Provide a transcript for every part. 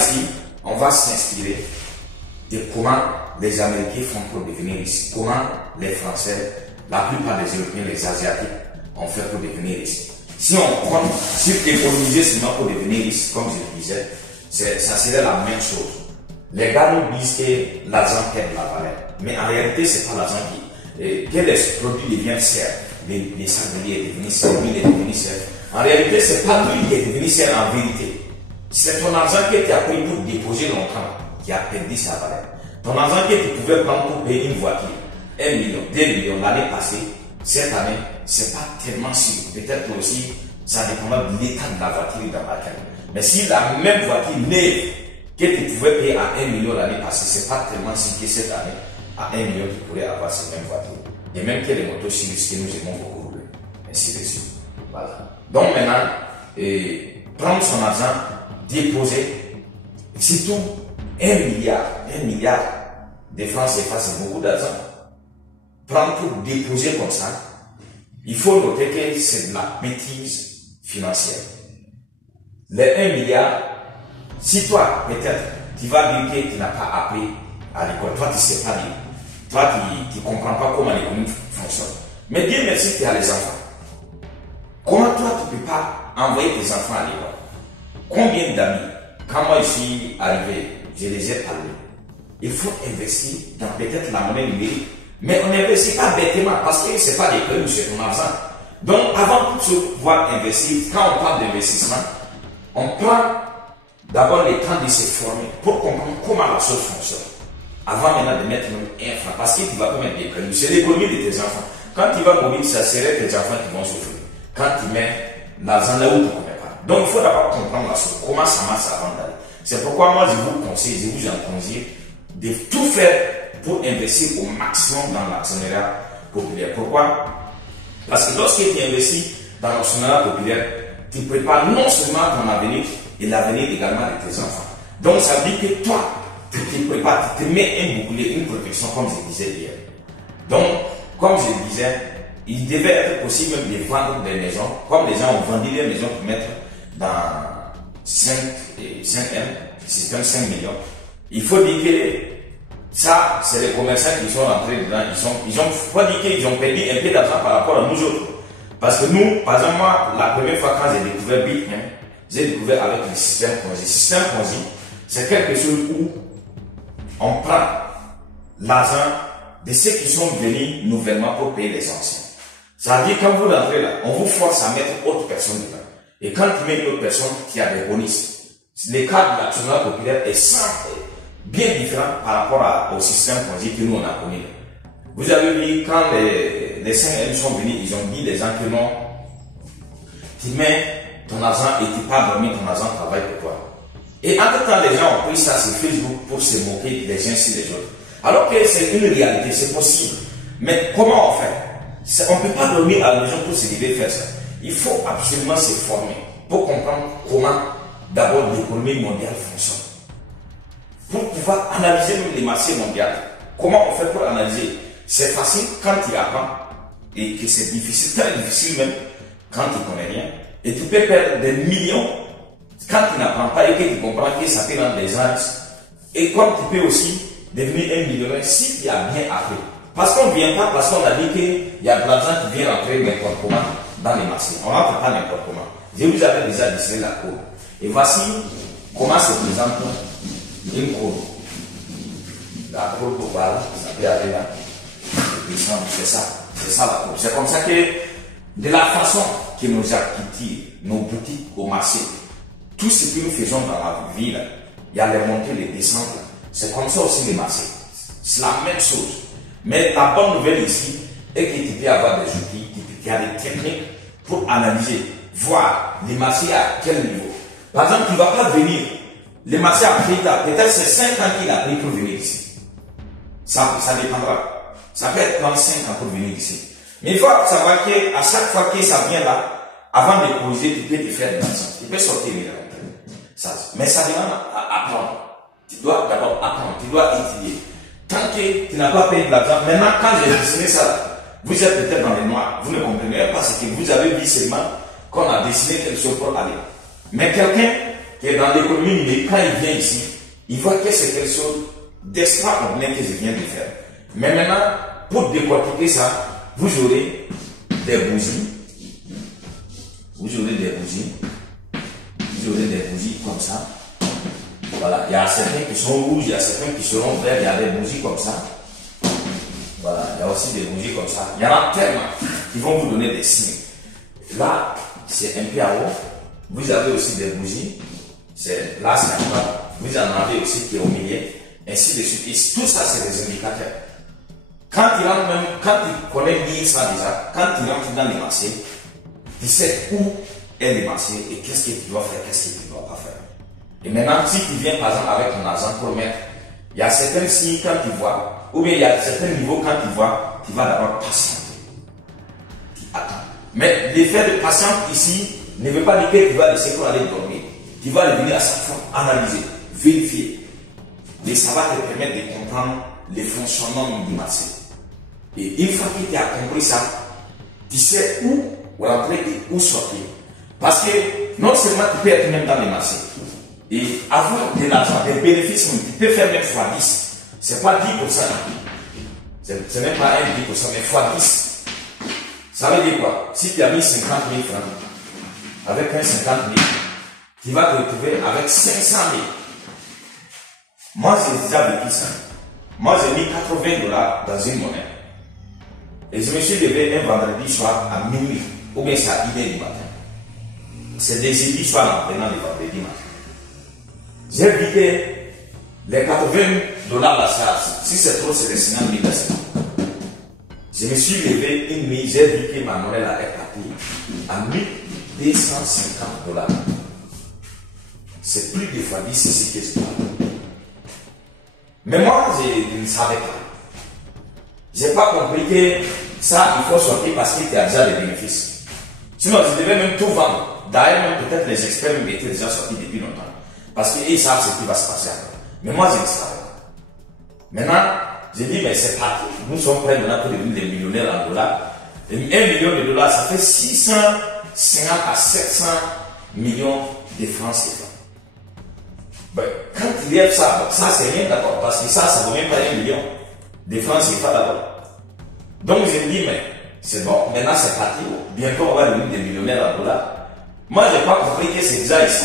ici, on va s'inspirer de comment les Américains font pour devenir riches, comment les Français, la plupart des Européens, les Asiatiques ont fait pour devenir riches. Si on prend, si économiser seulement pour devenir riche, comme je le disais, ça serait la même chose. Les gars nous disent que l'argent perd la valeur. Mais en réalité, c'est pas l'argent que les produits deviennent chers. Les sangliers est devenu cher, l'huile est devenu cher. En réalité, c'est pas lui qui est devenu cher en vérité. C'est ton argent que tu as pris pour déposer longtemps qui a perdu sa valeur. Ton argent que tu pouvais prendre pour payer une voiture, 1 million, 2 millions l'année passée, cette année, c'est pas tellement sûr. Peut-être aussi, ça dépendra de l'état de la voiture dans laquelle. Mais si la même voiture neuve que tu pouvais payer à 1 million l'année passée, c'est pas tellement sûr que cette année, à 1 million, tu pourrais avoir ces mêmes voitures. Et même que les motos civils que nous aimons beaucoup rouler. Ainsi de suite. Voilà. Donc maintenant, prendre son argent, déposer, surtout 1 milliard de francs CFA, c'est beaucoup d'argent. Prendre pour déposer comme ça, il faut noter que c'est de la bêtise financière. Les 1 milliard, si toi, peut-être, tu vas dire que tu n'as pas appris à l'école, toi tu ne sais pas lire, toi tu ne comprends pas comment l'économie fonctionne. Mais Dieu merci, tu as les enfants. Comment toi tu ne peux pas envoyer tes enfants à l'école? Combien d'amis, quand moi je suis arrivé, je les ai parlé. Il faut investir dans peut-être la monnaie numérique, mais on n'investit pas bêtement parce que ce n'est pas des prêts ou c'est ton argent. Donc avant de pouvoir investir, quand on parle d'investissement, on prend d'abord le temps de se former pour comprendre comment la chose fonctionne. Avant maintenant de mettre un franc, parce que tu ne vas pas mettre des prêts, c'est l'économie de tes enfants. Quand tu vas mourir, ça serait tes enfants qui vont souffrir. Quand tu mets l'argent là où tu ne connais pas. Donc il faut d'abord comprendre la chose, comment ça marche avant d'aller. C'est pourquoi moi je vous conseille, je vous encourage de tout faire pour investir au maximum dans l'actionnariat populaire. Pourquoi? Parce que lorsque tu investis dans l'actionnariat populaire, tu prépares non seulement ton avenir et l'avenir également de tes enfants. Donc ça veut dire que toi, tu te prépares, tu te mets un bouclier, une protection comme je disais hier. Donc, comme je disais, il devait être possible de vendre des maisons, comme les gens ont vendu des maisons pour mettre dans 5M, système 5 millions. Il faut dire que ça, c'est les commerçants qui sont rentrés dedans. Ils ont pas dit qu'ils ont perdu un peu d'argent par rapport à nous autres. Parce que nous, par exemple, moi, la première fois quand j'ai découvert Bitcoin, j'ai découvert avec le système Ponzi. Le système Ponzi, c'est quelque chose où on prend l'argent de ceux qui sont venus nouvellement pour payer les anciens. Ça veut dire quand vous rentrez là, on vous force à mettre autre personne dedans. Et quand tu mets une autre personne qui a des bonus, le cas de l'actionnariat populaire est bien différent par rapport au système Ponzi que nous on a connu. Vous avez vu quand les 5M sont venus, ils ont dit les gens que non, tu mets ton argent et tu pas dormir, ton argent travaille pour toi. Et entre-temps, les gens ont pris ça sur Facebook pour se moquer les uns sur les autres. Alors que c'est une réalité, c'est possible. Mais comment on fait? On ne peut pas dormir à la maison pour se lever faire ça. Il faut absolument se former pour comprendre comment d'abord l'économie mondiale fonctionne. Pour pouvoir analyser même les marchés mondiaux. Comment on fait pour analyser? C'est facile quand tu apprends et que c'est difficile, très difficile même quand tu ne connais rien. Et tu peux perdre des millions quand tu n'apprends pas et que tu comprends que ça peut rendre des gens. Et comme tu peux aussi devenir un millionnaire si tu as bien appris. Parce qu'on ne vient pas, parce qu'on a dit qu'il y a de l'argent qui vient rentrer n'importe comment dans les marchés. On ne rentre pas n'importe comment. Je vous avais déjà dessiné la cour. Et voici comment se présente une cour. La cour, voilà, ça peut aller là. C'est ça la cour. C'est comme ça que, de la façon que nous acquittons nos boutiques au marché, tout ce que nous faisons dans la vie, là, il y a les montées, les descentes. C'est comme ça aussi les marchés. C'est la même chose. Mais la bonne nouvelle ici est que tu peux avoir des outils, tu as des techniques pour analyser, voir les marchés à quel niveau. Par exemple, tu ne vas pas venir, les marchés à pris, peut-être c'est 5 ans qu'il a pris pour venir ici. Ça dépendra. Ça peut être 35 ans pour venir ici. Mais il faut savoir qu'à chaque fois que ça vient là, avant de corriger, tu peux te faire de l'argent. Tu peux sortir de là. Mais ça demande à apprendre. Tu dois d'abord apprendre, tu dois étudier. Tant que tu n'as pas payé de l'argent, maintenant quand j'ai dessiné ça, vous êtes peut-être dans les noirs, vous ne comprenez pas ce que vous avez vu seulement qu'on a dessiné quelque chose pour aller. Mais quelqu'un qui est dans l'économie numérique, quand il vient ici, il voit que c'est quelque chose d'extraordinaire que je viens de faire. Mais maintenant, pour décortiquer ça, vous aurez des bougies. Vous aurez des bougies. Vous aurez des bougies comme ça. Voilà, il y a certains qui sont rouges, il y a certains qui seront verts, il y a des bougies comme ça. Voilà, il y a aussi des bougies comme ça. Il y en a tellement qui vont vous donner des signes. Là, c'est un peu à haut. Vous avez aussi des bougies. Là, c'est à bas. Vous en avez aussi qui est au milieu. Ainsi de suite. Et tout ça, c'est des indicateurs. Quand il connaît bien ça déjà, quand il rentre dans les marchés, il sait où est le marché et qu'est-ce qu'il doit faire, qu'est-ce qu'il ne doit pas faire. Et maintenant, si tu viens par exemple avec ton argent pour mettre, il y a certains signes quand tu vois, ou bien il y a certains niveaux quand tu vois, tu vas d'abord patienter. Tu attends. Mais l'effet de patience ici ne veut pas dire que tu vas laisser pour aller dormir. Tu vas venir à chaque fois analyser, vérifier. Et ça va te permettre de comprendre le fonctionnement du marché. Et une fois que tu as compris ça, tu sais où rentrer et où sortir. Parce que non seulement tu peux être même dans les marchés et avoir de l'argent, des bénéfices, tu peux faire même x10. Ce n'est pas 10%. Ce n'est pas un 10%, mais x10. Ça veut dire quoi? Si tu as mis 50 000 francs, avec un 50 000, tu vas te retrouver avec 500 000. Moi, j'ai déjà vécu ça. Moi, j'ai mis $80 dans une monnaie. Et je me suis levé un vendredi soir à minuit, ou bien c'est à 1h du matin. C'est des jeudis soir en prenant le vendredi matin. J'ai vu que les $80 la charge, si c'est trop, c'est les 50 000 la semaine. Je me suis levé une nuit, j'ai vu que ma monnaie là est partie à $1,250. C'est plus de fois 10, c'est ce que je parle. Mais moi, je ne savais pas. Je n'ai pas compris que ça, il faut sortir parce qu'il y a déjà des bénéfices. Sinon, je devais même tout vendre. D'ailleurs, même peut-être les experts étaient déjà sortis depuis longtemps. Parce qu'ils savent ce qui va se passer après. Mais moi, je ne savais pas. Maintenant, j'ai dit, mais c'est parti. Nous sommes prêts maintenant pour devenir des millionnaires en dollars. Et $1 million, ça fait 650 à 700 millions de francs CFA. Ben, quand il y a ça, c'est rien d'accord. Parce que ça vaut même pas 1 million de francs CFA d'abord. Donc, j'ai dit, mais c'est bon, maintenant c'est parti. Bientôt, on va devenir des millionnaires en dollars. Moi, je n'ai pas compris que c'est déjà ici.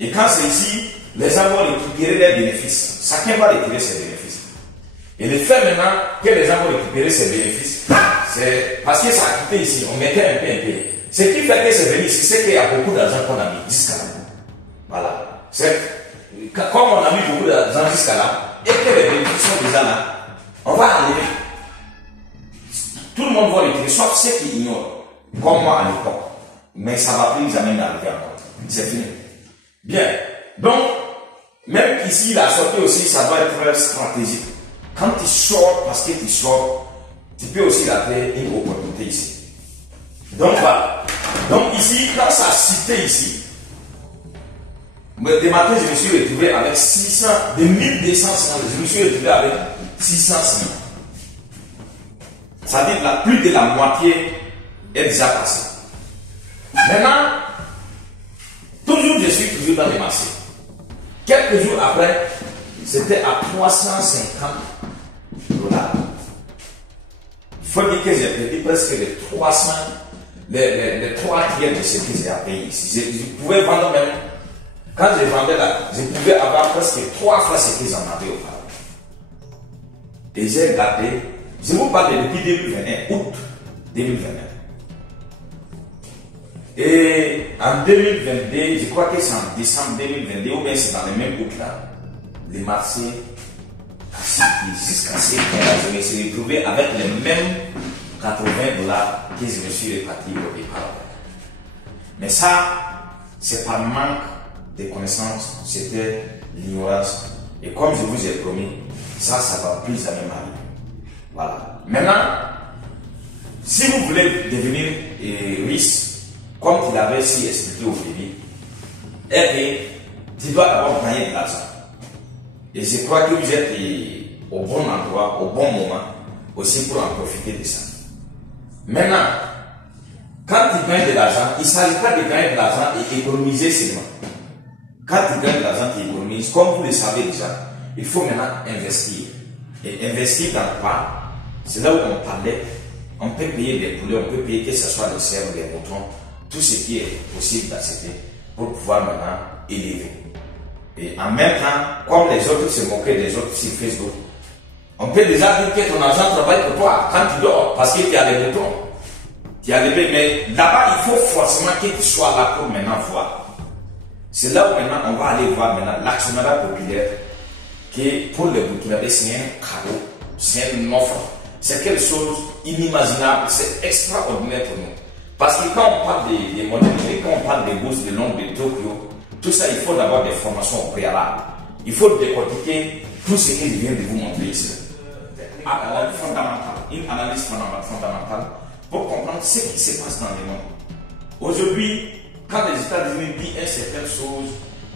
Et quand c'est ici, les gens vont récupérer leurs bénéfices. Chacun va récupérer ses bénéfices. Et le fait maintenant que les gens vont récupérer ses bénéfices, c'est parce que ça a quitté ici, on mettait un peu. Ce qui fait que c'est venu ici, c'est qu'il y a beaucoup d'argent qu'on a mis jusqu'à là. Voilà. Comme on a mis beaucoup d'argent jusqu'à là, et que les bénéfices sont déjà là, on va enlever. Tout le monde va retirer, sauf ceux qui ignorent, comme moi à l'époque. Mais ça va plus jamais arriver encore. C'est fini. Bien. Donc, même ici, il a sorti aussi, ça doit être stratégique. Quand tu sors, parce que tu sors, tu peux aussi l'appeler une opportunité ici. Donc, voilà. Donc, ici, quand ça a cité ici, des matins, je me suis retrouvé avec 600, de 1200, je me suis retrouvé avec 600 cents. Ça veut dire que plus de la moitié est déjà passée. Maintenant, toujours je suis toujours dans les marchés. Quelques jours après, c'était à $350. Il faut dire que j'ai perdu presque les 300, les 3 tiers de ce que j'ai à payer ici. Je pouvais vendre même, quand je vendais là, je pouvais avoir presque 3 fois ce que j'en avais auparavant. Et j'ai gardé, je vous parle depuis 2021, août 2021. Et en 2022, je crois que c'est en décembre 2022, ou bien c'est dans le même août là, les marchés jusqu'à ce que je me suis retrouvé avec les mêmes $80 que je me suis réparti au départ. Mais ça, c'est par manque de connaissances, c'était l'ignorance. Et comme je vous ai promis, ça va plus jamais m'arriver. Voilà. Maintenant, si vous voulez devenir riche, comme tu l'avais si expliqué au début, et tu dois d'abord gagner de l'argent. Et je crois que vous êtes au bon endroit, au bon moment, aussi pour en profiter de ça. Maintenant, Quand tu gagnes de l'argent, il ne s'agit pas de gagner de l'argent et économiser seulement. Quand tu gagnes de l'argent, tu économises. Comme vous le savez déjà, il faut maintenant investir. Et investir dans quoi? C'est là où on parlait. On peut payer des poulets, on peut payer que ce soit des cerfs, des moutons, tout ce qui est possible d'accepter pour pouvoir maintenant élever. Et en même temps, comme les autres se moquaient des autres sur Facebook, on peut déjà dire que ton argent travaille pour toi quand tu dors, parce que tu as des moutons, tu as des bébés. Mais là-bas, il faut forcément que tu sois là pour maintenant voir. C'est là où maintenant on va aller voir maintenant l'actionnariat populaire, qui pour les Burkinabés, c'est un cadeau, c'est une offre. C'est quelque chose inimaginable, c'est extraordinaire pour nous. Parce que quand on parle des monnaies, quand on parle des bourses de Londres, de Tokyo, tout ça, il faut d'abord des formations au préalable. Il faut décortiquer tout ce que je viens de vous montrer ici. Une analyse fondamentale pour comprendre ce qui se passe dans le monde. Aujourd'hui, quand les États-Unis disent une certaine chose,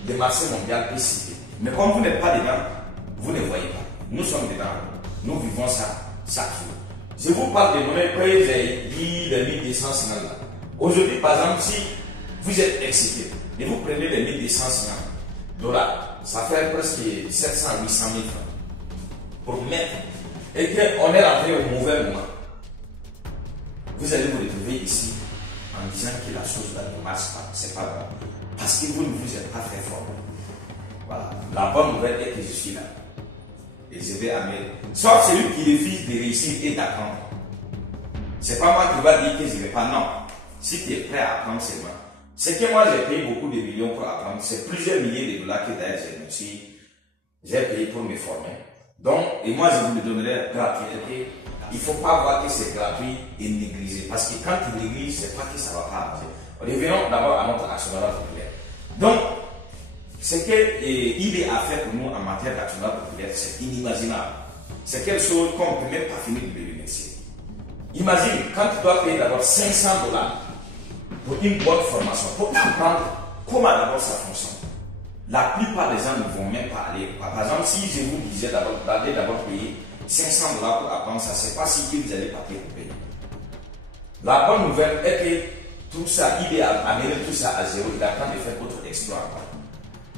le marché mondial peut citer. Mais comme vous n'êtes pas dedans, vous ne voyez pas. Nous sommes dedans. Nous vivons ça chaque jour. Je vous parle de monnaie prises de 1250 là. Aujourd'hui, par exemple, si vous êtes excité et vous prenez les 1250 dollars, ça fait presque 700 à 800 000 francs pour mettre. Et qu'on est rentré au mauvais moment. Vous allez vous retrouver ici en disant que la chose là ne marche pas, c'est pas bon. Parce que vous ne vous êtes pas très fort. Voilà. La bonne nouvelle est que je suis là. Et je vais amener. Sauf celui qui refuse de réussir et d'apprendre. C'est pas moi qui va dire que je ne vais pas. Non. Si tu es prêt à apprendre, c'est moi. C'est que moi j'ai payé beaucoup de millions pour apprendre. C'est plusieurs milliers de dollars que d'ailleurs j'ai payé pour me former. Donc, et moi je vous le donnerai gratuit. Il ne faut pas voir que c'est gratuit et négligé. Parce que quand tu négliges, c'est pas que ça ne va pas marcher. Revenons d'abord à notre actionnariat populaire. Donc, ce qu'il est à faire pour nous en matière d'actionnariat populaire, c'est inimaginable. C'est quelque chose qu'on ne peut même pas finir de le remercier. Imagine, quand tu dois payer d'abord 500 dollars pour une bonne formation, pour apprendre comment d'abord ça fonctionne. La plupart des gens ne vont même pas aller. Par exemple, si je vous disais d'aller d'abord payer 500 dollars pour apprendre ça, c'est pas si vous allez pas payer pour payer. La bonne nouvelle est que tout ça, il est amené tout ça à zéro, il attend de faire autre exploit.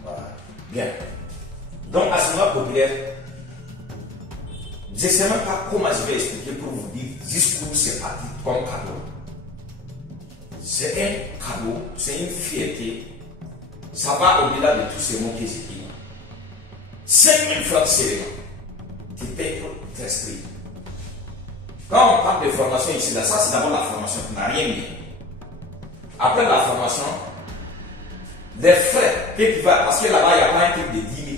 Voilà. Bien. Donc, à ce moment populaire, je ne sais même pas comment je vais expliquer pour vous dire jusqu'où c'est parti comme cadeau. C'est un cadeau, c'est une fierté. Ça va au-delà de tous ces mots que j'ai dit. 5 000 francs seulement. Tu payes pour t'inscrire. Quand on parle de formation ici, là, ça c'est d'abord la formation, tu n'as rien mis. Après la formation, les frais que tu vas, parce que là-bas il n'y a pas un truc de 10 000.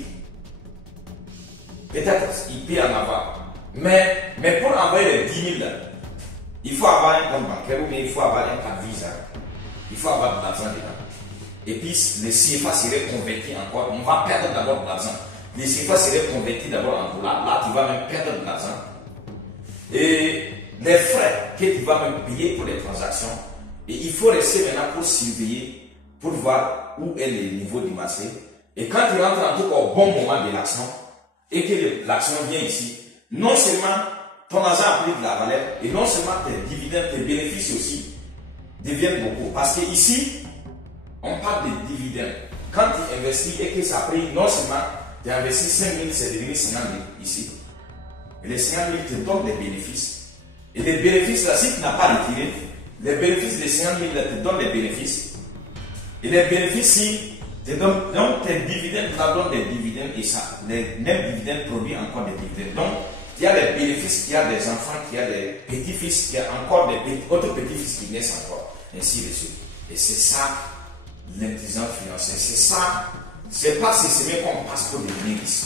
Peut-être qu'il peut en avoir. Mais pour envoyer les 10 000 là, il faut avoir un compte bancaire ou bien il faut avoir un carte Visa. Il faut avoir de l'argent dedans. Et puis les CFA seraient convertis encore. On va perdre d'abord de l'argent. Les CFA seraient convertis d'abord en dollars. Là, tu vas même perdre de l'argent. Et les frais que tu vas même payer pour les transactions. Et il faut rester maintenant pour surveiller, pour voir où est le niveau du marché. Et quand tu rentres en tout cas au bon moment de l'action, et que l'action vient ici, non seulement ton argent a pris de la valeur, et non seulement tes dividendes, tes bénéfices aussi deviennent beaucoup. Parce que ici, on parle de dividendes. Quand tu investis et que ça a pris, non seulement tu as investi 5 000, c'est devenu 50 000 ici. Et les 50 000 te donnent des bénéfices. Et les bénéfices là, si tu n'as pas retiré, les bénéfices des 50 000 là, te donnent des bénéfices. Et les bénéfices, si te donnent, donc tes dividendes, ça donne des dividendes et ça, les mêmes dividendes produisent encore des dividendes. Donc, il y a des bénéfices, il y a des enfants, il y a des petits-fils, il y a encore des autres petits-fils qui naissent encore, ainsi de suite. Et c'est ça l'intelligence financière. C'est ça, c'est pas ces semaines qu'on passe pour devenir riche.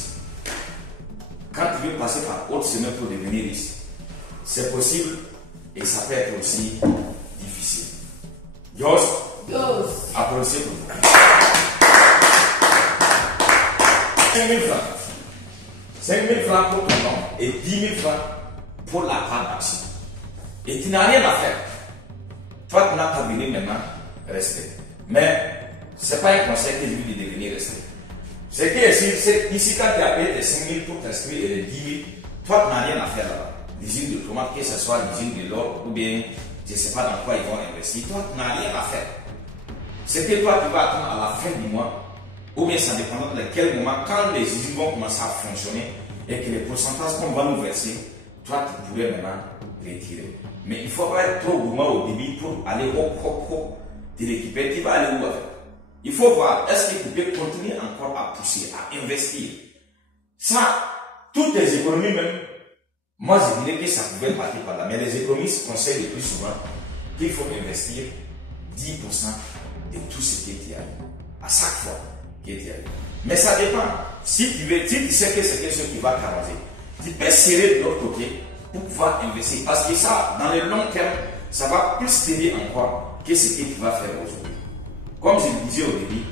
Quand tu veux passer par autre semaine pour devenir riche, c'est possible et ça peut être aussi difficile. Jos, applaudissez pour vous. 5 000 francs. 5 000 francs pour ton nom et 10 000 francs pour la part d'action. Et tu n'as rien à faire. Toi, tu n'as pas venu maintenant rester. Mais ce n'est pas un conseil que je veux de devenir rester. C'est que ici, quand tu as payé tes 5 000 pour t'inscrire et les 10 000, toi, tu n'as rien à faire là-bas. L'usine de tomates, que ce soit l'usine de l'or ou bien je ne sais pas dans quoi ils vont investir. Toi, tu n'as rien à faire. C'est que toi, tu vas attendre à la fin du mois, ou bien ça dépend de quel moment, quand les usines vont commencer à fonctionner et que les pourcentages qu'on va nous verser, toi, tu pourrais maintenant retirer. Mais il ne faut pas être trop gourmand au débit pour aller au propre de l'équipe. Tu vas aller où avec? Il faut voir, est-ce que tu peux continuer encore à pousser, à investir? Ça, toutes les économies même, moi je dirais que ça pouvait partir par là. Mais les économistes conseillent le plus souvent qu'il faut investir 10% de tout ce qui est arrivé. À chaque fois qui est arrivé. Mais ça dépend. Si tu sais que c'est quelque chose qui va t'arranger, tu peux serrer de l'autre côté pour pouvoir investir. Parce que ça, dans le long terme, ça va plus t'aider encore que ce que tu vas faire aujourd'hui. Comme je le disais au début,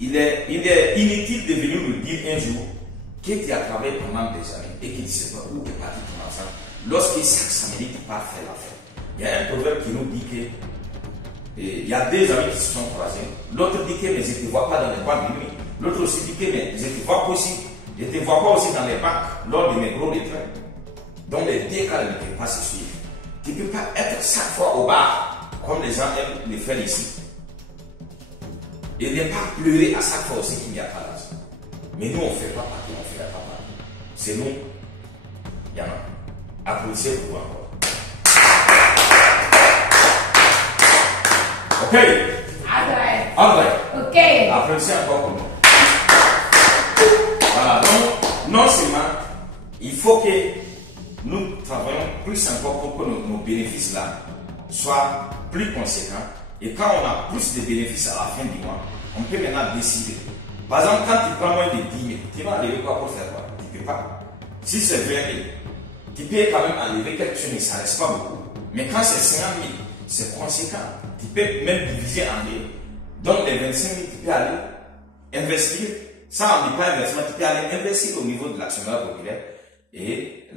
il est inutile de venir nous dire un jour que tu as travaillé pendant des années et que tu ne sais pas où est parti ton argent. Lorsque chaque samedi tu pars faire l'affaire. Il y a un proverbe qui nous dit que il y a deux amis qui se sont croisés. L'autre dit que mais je ne te vois pas dans les banques de nuit. L'autre aussi dit que mais je ne te vois pas aussi. Je ne te vois pas aussi dans les banques lors de mes gros retraits. Donc les deux cas ne peuvent pas se suivre. Tu ne peux pas être chaque fois au bar comme les gens aiment le faire ici. Et ne pas pleurer à chaque fois aussi qu'il n'y a pas d'argent. Mais nous, on ne fait pas partie, on ne fait pas partie. C'est nous, il y en a. Applaudissez pour vous encore. Ok. André. Ok. Applaudissez encore pour nous. Voilà, donc, non seulement, il faut que nous travaillons plus encore pour que nos bénéfices là soient plus conséquents. Et quand on a plus de bénéfices à la fin du mois, on peut maintenant décider. Par exemple, quand tu prends moins de 10 000, tu vas enlever quoi pour faire quoi? Tu ne peux pas. Si c'est 20 000, tu peux quand même enlever quelque chose, mais ça ne reste pas beaucoup. Mais quand c'est 50 000, c'est conséquent. Tu peux même diviser en deux. Donc les 25 000, tu peux aller investir. Ça, on ne dit pas investissement, tu peux aller investir au niveau de l'actionnaire populaire. Et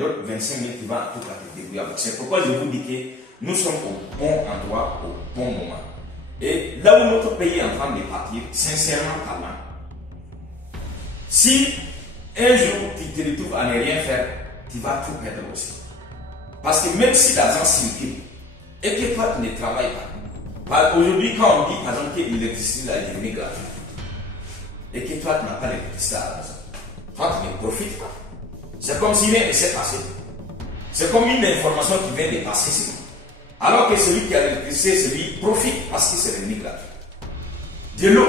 l'autre 25 000, tu vas en tout cas te débrouiller avec. C'est pourquoi je vous dis que nous sommes au bon endroit, au bon moment. Et là où notre pays est en train de partir, sincèrement parlant, si un jour tu te retrouves à ne rien faire, tu vas tout perdre aussi. Parce que même si l'argent circule et que toi tu ne travailles pas, aujourd'hui quand on dit par exemple que l'électricité est devenue gratuite et que toi tu n'as pas l'électricité à la maison, toi tu ne profites pas. C'est comme si rien ne s'est passé. C'est comme une information qui vient de passer ici. Alors que celui qui a l'électricité, celui profite parce que c'est devenu gratuit. De l'eau,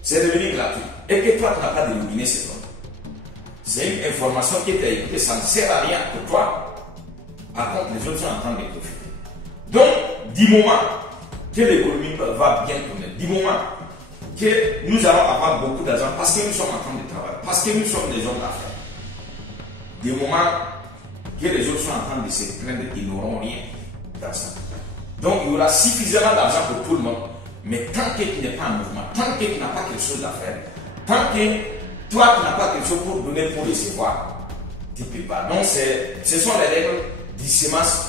c'est devenu gratuit. Et que toi, tu n'as pas de robinet, c'est bon. C'est une information qui t'a écoutée, ça ne sert à rien pour toi. Par contre, les autres sont en train de profiter. Donc, du moment que l'économie va bien tourner, du moment que nous allons avoir beaucoup d'argent parce que nous sommes en train de travailler, parce que nous sommes des hommes d'affaires, du moment que les autres sont en train de se plaindre, ils n'auront rien dans ça. Donc il y aura suffisamment d'argent pour tout le monde, mais tant que tu n'es pas en mouvement, tant que tu n'as pas quelque chose à faire, tant que toi tu n'as pas quelque chose pour donner, pour recevoir, tu ne peux pas. Donc ce sont les règles du semence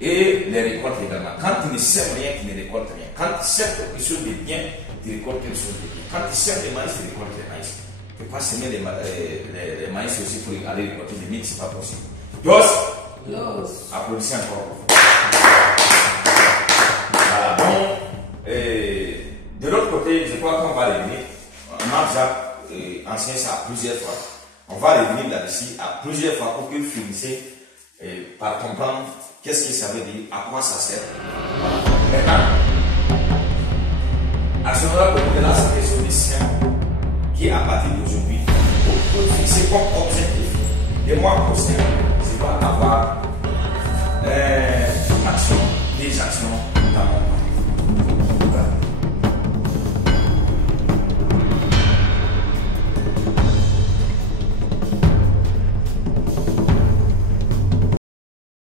et les récoltes également. Quand tu ne sèmes rien, tu ne récoltes rien. Quand tu sèmes quelque chose de bien, tu récoltes quelque chose de bien. Quand tu sèmes des maïs, tu récoltes des maïs. Tu ne peux pas semer les maïs aussi pour aller récolter des mille, ce n'est pas possible. Dos. Applaudissez encore. Voilà, donc, de l'autre côté, je crois qu'on va revenir. On a déjà enseigné ça à plusieurs fois. On va revenir là-dessus à plusieurs fois pour que vous finissiez par comprendre qu'est-ce que ça veut dire, à quoi ça sert. Maintenant, à ce moment-là, c'est quelque chose de simple qui, à partir d'aujourd'hui, pour fixer comme objectif des mois prochains, c'est pas avoir une action, des actions